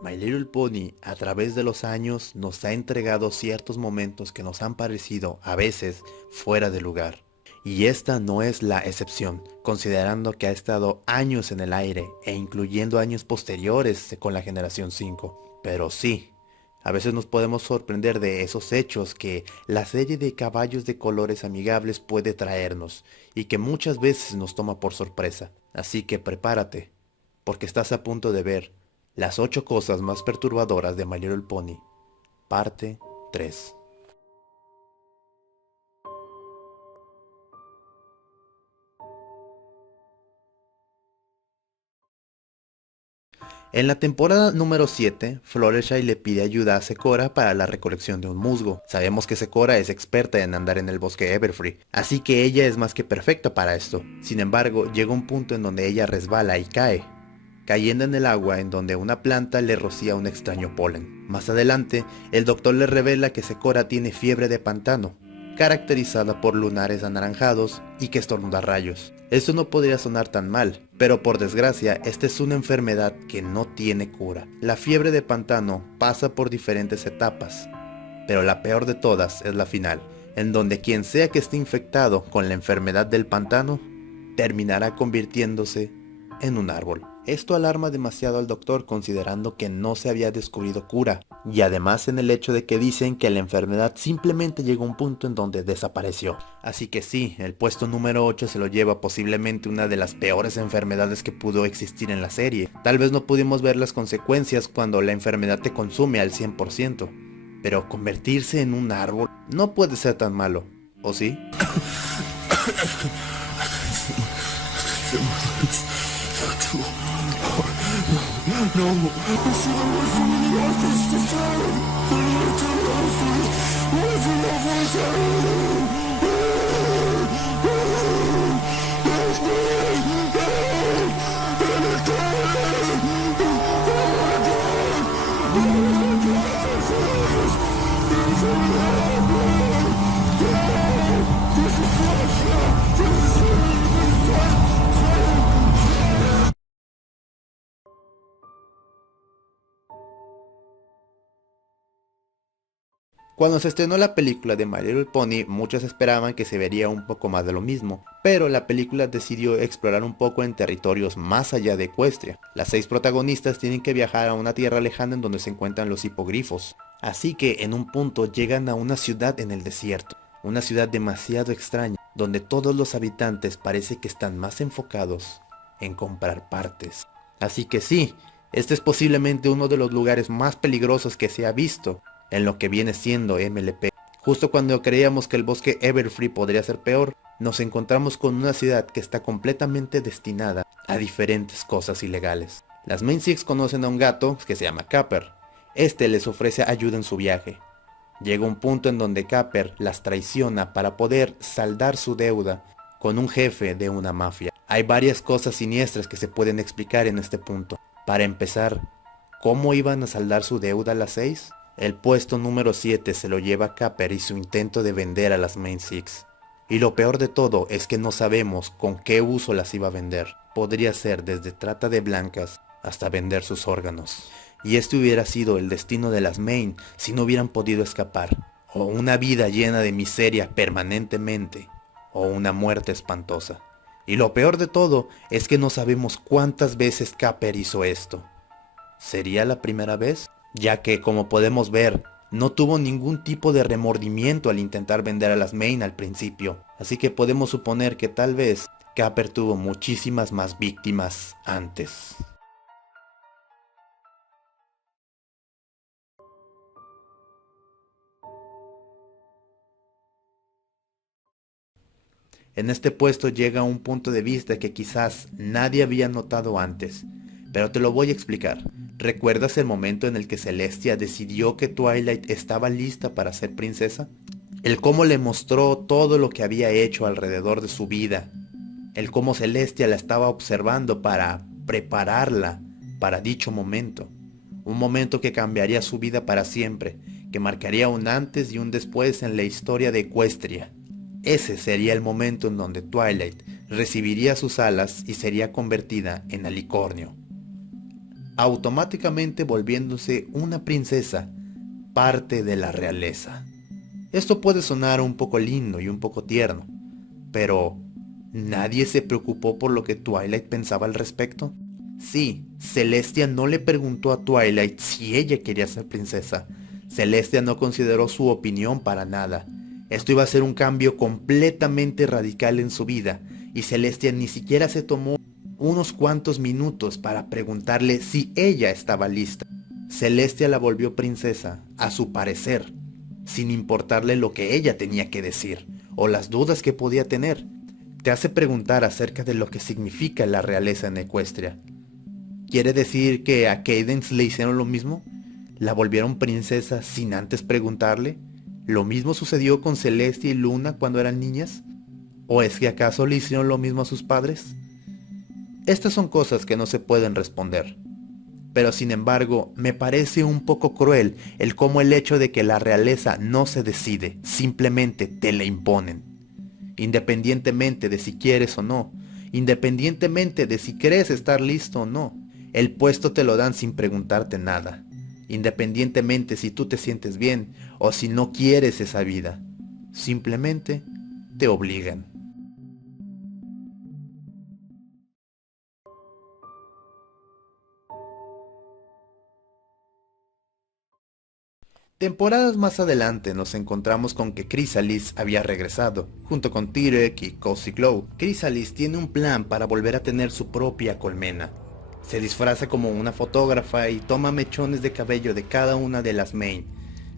My Little Pony a través de los años nos ha entregado ciertos momentos que nos han parecido a veces fuera de lugar. Y esta no es la excepción, considerando que ha estado años en el aire e incluyendo años posteriores con la generación 5. Pero sí, a veces nos podemos sorprender de esos hechos que la serie de caballos de colores amigables puede traernos y que muchas veces nos toma por sorpresa. Así que prepárate, porque estás a punto de ver las 8 cosas más perturbadoras de My Little Pony, parte 3. En la temporada número 7, Fluttershy le pide ayuda a Zecora para la recolección de un musgo. Sabemos que Zecora es experta en andar en el bosque Everfree, así que ella es más que perfecta para esto. Sin embargo, llega un punto en donde ella resbala y cae, cayendo en el agua en donde una planta le rocía un extraño polen. Más adelante, el doctor le revela que Zecora tiene fiebre de pantano, caracterizada por lunares anaranjados y que estornuda rayos. Esto no podría sonar tan mal, pero por desgracia esta es una enfermedad que no tiene cura. La fiebre de pantano pasa por diferentes etapas, pero la peor de todas es la final, en donde quien sea que esté infectado con la enfermedad del pantano terminará convirtiéndose en un árbol. Esto alarma demasiado al doctor considerando que no se había descubrido cura, y además en el hecho de que dicen que la enfermedad simplemente llegó a un punto en donde desapareció. Así que sí, el puesto número 8 se lo lleva posiblemente una de las peores enfermedades que pudo existir en la serie. Tal vez no pudimos ver las consecuencias cuando la enfermedad te consume al 100%, pero convertirse en un árbol no puede ser tan malo, ¿o sí? Cuando se estrenó la película de My Little Pony, muchos esperaban que se vería un poco más de lo mismo, pero la película decidió explorar un poco en territorios más allá de Equestria. Las 6 protagonistas tienen que viajar a una tierra lejana en donde se encuentran los hipogrifos, así que en un punto llegan a una ciudad en el desierto, una ciudad demasiado extraña, donde todos los habitantes parece que están más enfocados en comprar partes. Así que sí, este es posiblemente uno de los lugares más peligrosos que se ha visto en lo que viene siendo MLP. Justo cuando creíamos que el bosque Everfree podría ser peor, nos encontramos con una ciudad que está completamente destinada a diferentes cosas ilegales. Las Main Six conocen a un gato que se llama Capper. Este les ofrece ayuda en su viaje. Llega un punto en donde Capper las traiciona para poder saldar su deuda con un jefe de una mafia. Hay varias cosas siniestras que se pueden explicar en este punto. Para empezar, ¿cómo iban a saldar su deuda a las 6? El puesto número 7 se lo lleva Capper y su intento de vender a las Main Six. Y lo peor de todo es que no sabemos con qué uso las iba a vender. Podría ser desde trata de blancas hasta vender sus órganos. Y este hubiera sido el destino de las Main si no hubieran podido escapar. O una vida llena de miseria permanentemente, o una muerte espantosa. Y lo peor de todo es que no sabemos cuántas veces Capper hizo esto. ¿Sería la primera vez? Ya que, como podemos ver, no tuvo ningún tipo de remordimiento al intentar vender a las Main al principio, así que podemos suponer que tal vez Capper tuvo muchísimas más víctimas antes. En este puesto llega un punto de vista que quizás nadie había notado antes, pero te lo voy a explicar. ¿Recuerdas el momento en el que Celestia decidió que Twilight estaba lista para ser princesa? El cómo le mostró todo lo que había hecho alrededor de su vida. El cómo Celestia la estaba observando para prepararla para dicho momento. Un momento que cambiaría su vida para siempre, que marcaría un antes y un después en la historia de Equestria. Ese sería el momento en donde Twilight recibiría sus alas y sería convertida en alicornio. automáticamente volviéndose una princesa, parte de la realeza. Esto puede sonar un poco lindo y un poco tierno, pero ¿nadie se preocupó por lo que Twilight pensaba al respecto? Sí, Celestia no le preguntó a Twilight si ella quería ser princesa. Celestia no consideró su opinión para nada. Esto iba a ser un cambio completamente radical en su vida, y Celestia ni siquiera se tomó unos cuantos minutos para preguntarle si ella estaba lista. Celestia la volvió princesa, a su parecer, sin importarle lo que ella tenía que decir, o las dudas que podía tener. Te hace preguntar acerca de lo que significa la realeza en Equestria. ¿Quiere decir que a Cadence le hicieron lo mismo? ¿La volvieron princesa sin antes preguntarle? ¿Lo mismo sucedió con Celestia y Luna cuando eran niñas? ¿O es que acaso le hicieron lo mismo a sus padres? Estas son cosas que no se pueden responder. Pero sin embargo, me parece un poco cruel el cómo el hecho de que la realeza no se decide, simplemente te la imponen. Independientemente de si quieres o no, independientemente de si crees estar listo o no, el puesto te lo dan sin preguntarte nada, independientemente si tú te sientes bien o si no quieres esa vida, simplemente te obligan. Temporadas más adelante nos encontramos con que Chrysalis había regresado, junto con Tirek y Cozy Glow. Chrysalis tiene un plan para volver a tener su propia colmena. Se disfraza como una fotógrafa y toma mechones de cabello de cada una de las Main.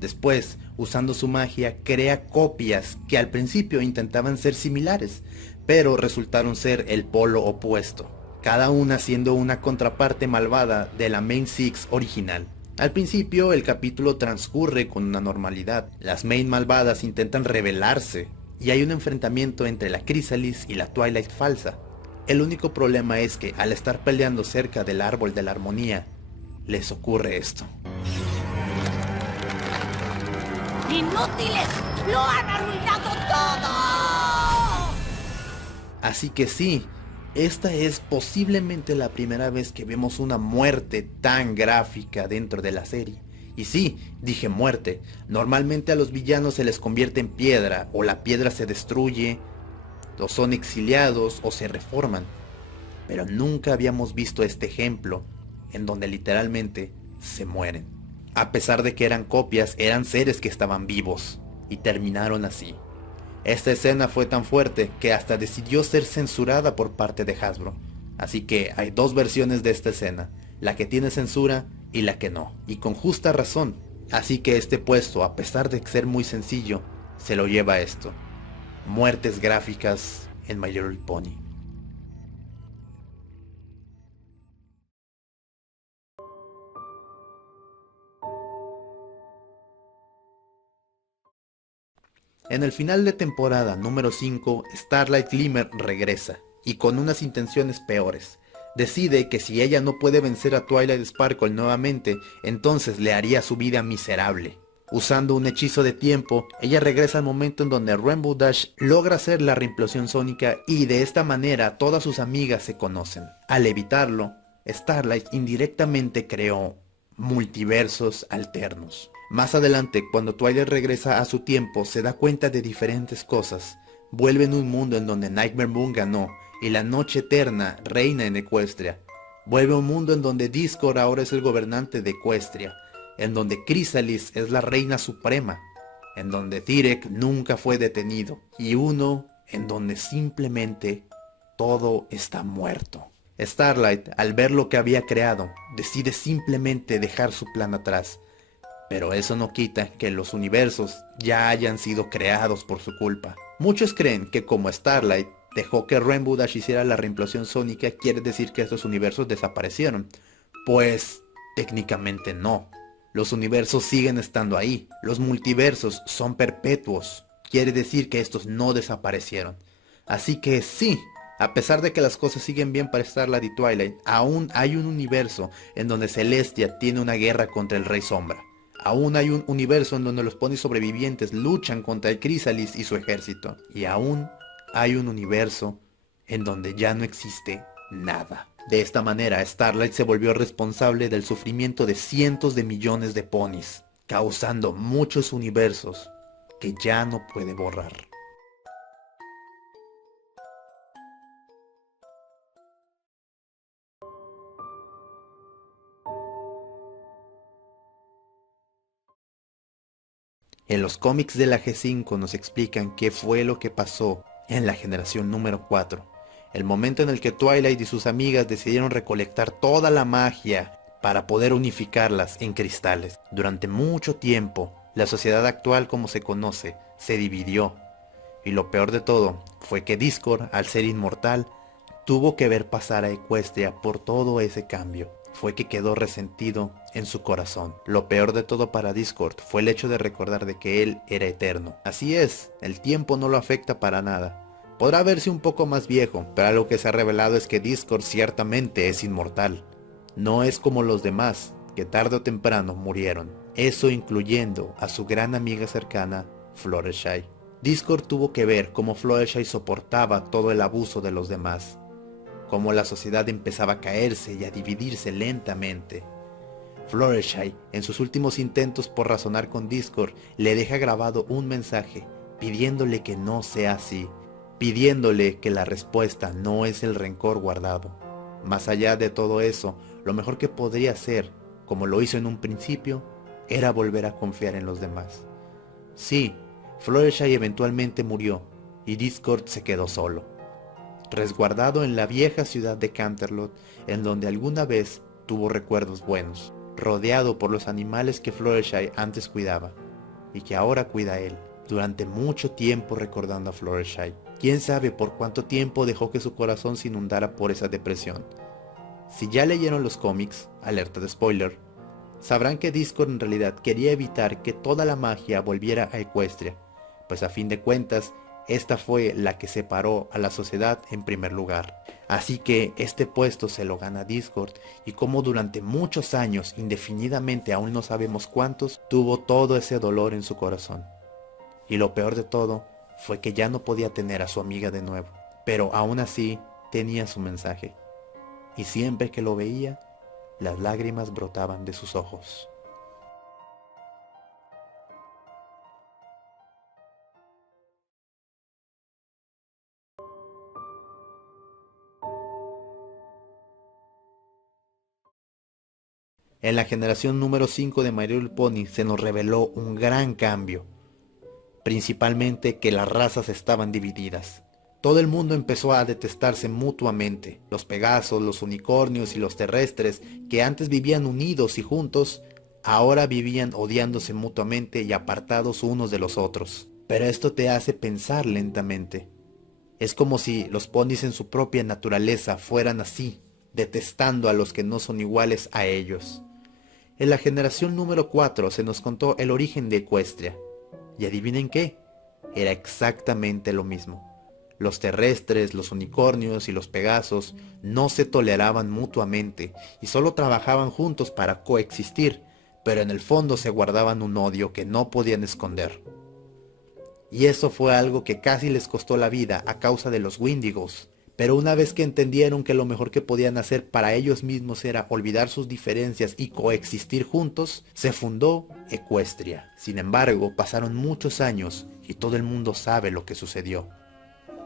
Después, usando su magia, crea copias que al principio intentaban ser similares, pero resultaron ser el polo opuesto, cada una siendo una contraparte malvada de la Main Six original. Al principio el capítulo transcurre con una normalidad. Las Main malvadas intentan rebelarse y hay un enfrentamiento entre la Chrysalis y la Twilight falsa. El único problema es que al estar peleando cerca del árbol de la armonía, les ocurre esto. ¡Inútiles! ¡Lo han arruinado todo! Así que sí, esta es posiblemente la primera vez que vemos una muerte tan gráfica dentro de la serie. Y sí, dije muerte. Normalmente a los villanos se les convierte en piedra, o la piedra se destruye, o son exiliados, o se reforman. Pero nunca habíamos visto este ejemplo, en donde literalmente se mueren. A pesar de que eran copias, eran seres que estaban vivos, y terminaron así. Esta escena fue tan fuerte que hasta decidió ser censurada por parte de Hasbro. Así que hay dos versiones de esta escena, la que tiene censura y la que no, y con justa razón. Así que este puesto, a pesar de ser muy sencillo, se lo lleva a esto: muertes gráficas en My Little Pony. En el final de temporada número 5, Starlight Glimmer regresa, y con unas intenciones peores. Decide que si ella no puede vencer a Twilight Sparkle nuevamente, entonces le haría su vida miserable. Usando un hechizo de tiempo, ella regresa al momento en donde Rainbow Dash logra hacer la reimplosión sónica y de esta manera todas sus amigas se conocen. Al evitarlo, Starlight indirectamente creó multiversos alternos. Más adelante, cuando Twilight regresa a su tiempo, se da cuenta de diferentes cosas. Vuelve en un mundo en donde Nightmare Moon ganó y la Noche Eterna reina en Equestria. Vuelve a un mundo en donde Discord ahora es el gobernante de Equestria, en donde Chrysalis es la reina suprema, en donde Tirek nunca fue detenido, y uno en donde simplemente todo está muerto. Starlight, al ver lo que había creado, decide simplemente dejar su plan atrás. Pero eso no quita que los universos ya hayan sido creados por su culpa. Muchos creen que como Starlight dejó que Rainbow Dash hiciera la reimplosión sónica, quiere decir que estos universos desaparecieron. Pues técnicamente no. Los universos siguen estando ahí. Los multiversos son perpetuos. Quiere decir que estos no desaparecieron. Así que sí, a pesar de que las cosas siguen bien para Starlight y Twilight, aún hay un universo en donde Celestia tiene una guerra contra el Rey Sombra. Aún hay un universo en donde los ponis sobrevivientes luchan contra el Chrysalis y su ejército. Y aún hay un universo en donde ya no existe nada. De esta manera, Starlight se volvió responsable del sufrimiento de cientos de millones de ponis, causando muchos universos que ya no puede borrar. En los cómics de la G5 nos explican qué fue lo que pasó en la generación número 4. El momento en el que Twilight y sus amigas decidieron recolectar toda la magia para poder unificarlas en cristales. Durante mucho tiempo, la sociedad actual como se conoce, se dividió. Y lo peor de todo fue que Discord, al ser inmortal, tuvo que ver pasar a Equestria por todo ese cambio. Fue que quedó resentido en su corazón. Lo peor de todo para Discord fue el hecho de recordar de que él era eterno. Así es, el tiempo no lo afecta para nada. Podrá verse un poco más viejo, pero algo que se ha revelado es que Discord ciertamente es inmortal. No es como los demás, que tarde o temprano murieron. Eso incluyendo a su gran amiga cercana, Fluttershy. Discord tuvo que ver cómo Fluttershy soportaba todo el abuso de los demás. Cómo la sociedad empezaba a caerse y a dividirse lentamente. Fluttershy, en sus últimos intentos por razonar con Discord, le deja grabado un mensaje, pidiéndole que no sea así, pidiéndole que la respuesta no es el rencor guardado. Más allá de todo eso, lo mejor que podría hacer, como lo hizo en un principio, era volver a confiar en los demás. Sí, Fluttershy eventualmente murió, y Discord se quedó solo, resguardado en la vieja ciudad de Canterlot, en donde alguna vez tuvo recuerdos buenos, rodeado por los animales que Fluttershy antes cuidaba, y que ahora cuida él, durante mucho tiempo recordando a Fluttershy. Quién sabe por cuánto tiempo dejó que su corazón se inundara por esa depresión. Si ya leyeron los cómics, alerta de spoiler, sabrán que Discord en realidad quería evitar que toda la magia volviera a Equestria, pues a fin de cuentas, esta fue la que separó a la sociedad en primer lugar. Así que este puesto se lo gana Discord, y como durante muchos años, indefinidamente aún no sabemos cuántos, tuvo todo ese dolor en su corazón. Y lo peor de todo fue que ya no podía tener a su amiga de nuevo, pero aún así tenía su mensaje. Y siempre que lo veía, las lágrimas brotaban de sus ojos. En la generación número 5 de My Little Pony se nos reveló un gran cambio, principalmente que las razas estaban divididas. Todo el mundo empezó a detestarse mutuamente. Los Pegasos, los unicornios y los terrestres, que antes vivían unidos y juntos, ahora vivían odiándose mutuamente y apartados unos de los otros. Pero esto te hace pensar lentamente. Es como si los ponis en su propia naturaleza fueran así, detestando a los que no son iguales a ellos. En la generación número 4 se nos contó el origen de Equestria. Y adivinen qué, era exactamente lo mismo. Los terrestres, los unicornios y los pegasos no se toleraban mutuamente y solo trabajaban juntos para coexistir, pero en el fondo se guardaban un odio que no podían esconder. Y eso fue algo que casi les costó la vida a causa de los Wendigos. Pero una vez que entendieron que lo mejor que podían hacer para ellos mismos era olvidar sus diferencias y coexistir juntos, se fundó Equestria. Sin embargo, pasaron muchos años y todo el mundo sabe lo que sucedió.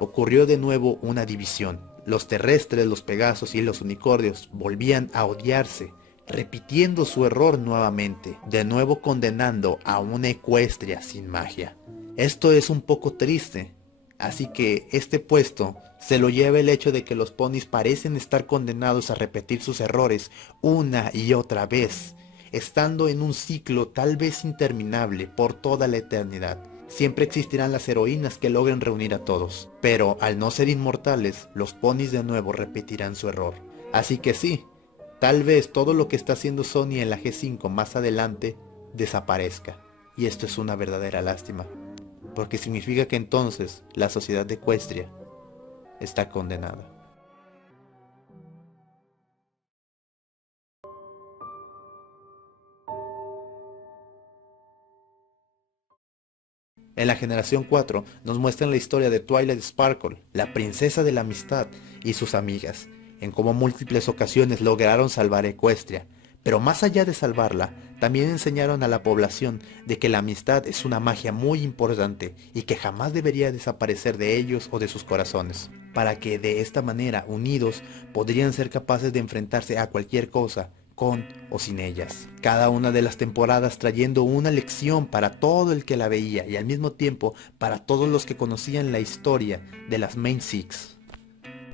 Ocurrió de nuevo una división. Los terrestres, los pegasos y los unicornios volvían a odiarse, repitiendo su error nuevamente, de nuevo condenando a una Equestria sin magia. Esto es un poco triste, así que este puesto se lo lleva el hecho de que los ponis parecen estar condenados a repetir sus errores una y otra vez, estando en un ciclo tal vez interminable por toda la eternidad. Siempre existirán las heroínas que logren reunir a todos, pero al no ser inmortales, los ponis de nuevo repetirán su error. Así que sí, tal vez todo lo que está haciendo Sony en la G5 más adelante desaparezca. Y esto es una verdadera lástima, porque significa que entonces la sociedad de Equestria está condenada. En la generación 4 nos muestran la historia de Twilight Sparkle, la princesa de la amistad y sus amigas. en cómo múltiples ocasiones lograron salvar Equestria, pero más allá de salvarla, también enseñaron a la población de que la amistad es una magia muy importante y que jamás debería desaparecer de ellos o de sus corazones, para que de esta manera, unidos, podrían ser capaces de enfrentarse a cualquier cosa, con o sin ellas. Cada una de las temporadas trayendo una lección para todo el que la veía y al mismo tiempo para todos los que conocían la historia de las Main Six.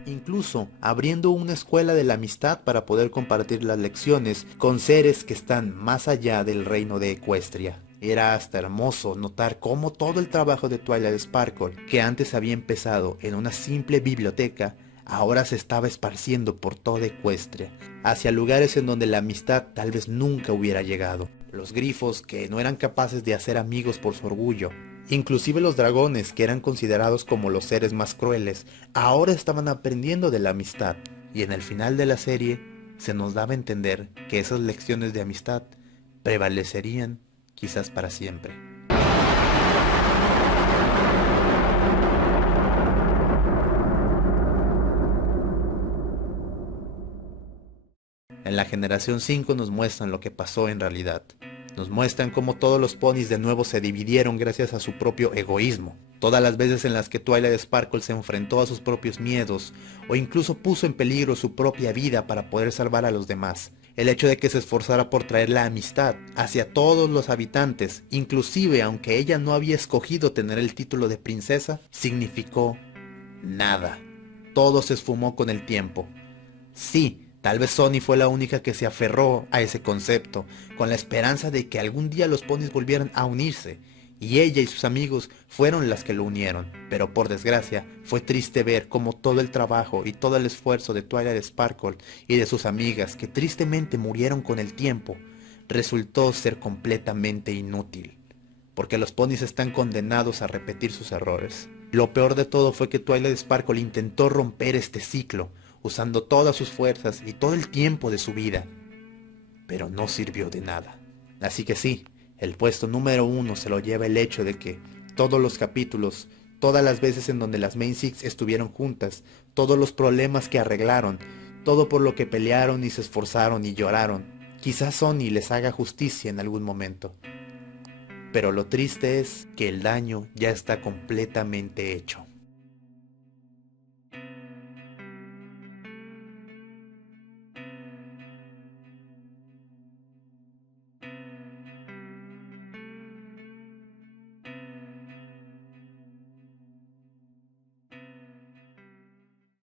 Incluso abriendo una escuela de la amistad para poder compartir las lecciones con seres que están más allá del reino de Equestria. Era hasta hermoso notar cómo todo el trabajo de Twilight Sparkle, que antes había empezado en una simple biblioteca, ahora se estaba esparciendo por toda Equestria, hacia lugares en donde la amistad tal vez nunca hubiera llegado. Los grifos, que no eran capaces de hacer amigos por su orgullo, inclusive los dragones, que eran considerados como los seres más crueles, ahora estaban aprendiendo de la amistad, y en el final de la serie se nos daba a entender que esas lecciones de amistad prevalecerían quizás para siempre. En la generación 5 nos muestran lo que pasó en realidad. Nos muestran cómo todos los ponis de nuevo se dividieron gracias a su propio egoísmo. Todas las veces en las que Twilight Sparkle se enfrentó a sus propios miedos, o incluso puso en peligro su propia vida para poder salvar a los demás. El hecho de que se esforzara por traer la amistad hacia todos los habitantes, inclusive aunque ella no había escogido tener el título de princesa, significó nada. Todo se esfumó con el tiempo. Sí, tal vez Sony fue la única que se aferró a ese concepto, con la esperanza de que algún día los ponis volvieran a unirse, y ella y sus amigos fueron las que lo unieron, pero por desgracia fue triste ver cómo todo el trabajo y todo el esfuerzo de Twilight Sparkle y de sus amigas, que tristemente murieron con el tiempo, resultó ser completamente inútil, porque los ponis están condenados a repetir sus errores. Lo peor de todo fue que Twilight Sparkle intentó romper este ciclo, usando todas sus fuerzas y todo el tiempo de su vida, pero no sirvió de nada. Así que sí, el puesto número 1 se lo lleva el hecho de que todos los capítulos, todas las veces en donde las Main Six estuvieron juntas, todos los problemas que arreglaron, todo por lo que pelearon y se esforzaron y lloraron, quizás Sony les haga justicia en algún momento. Pero lo triste es que el daño ya está completamente hecho.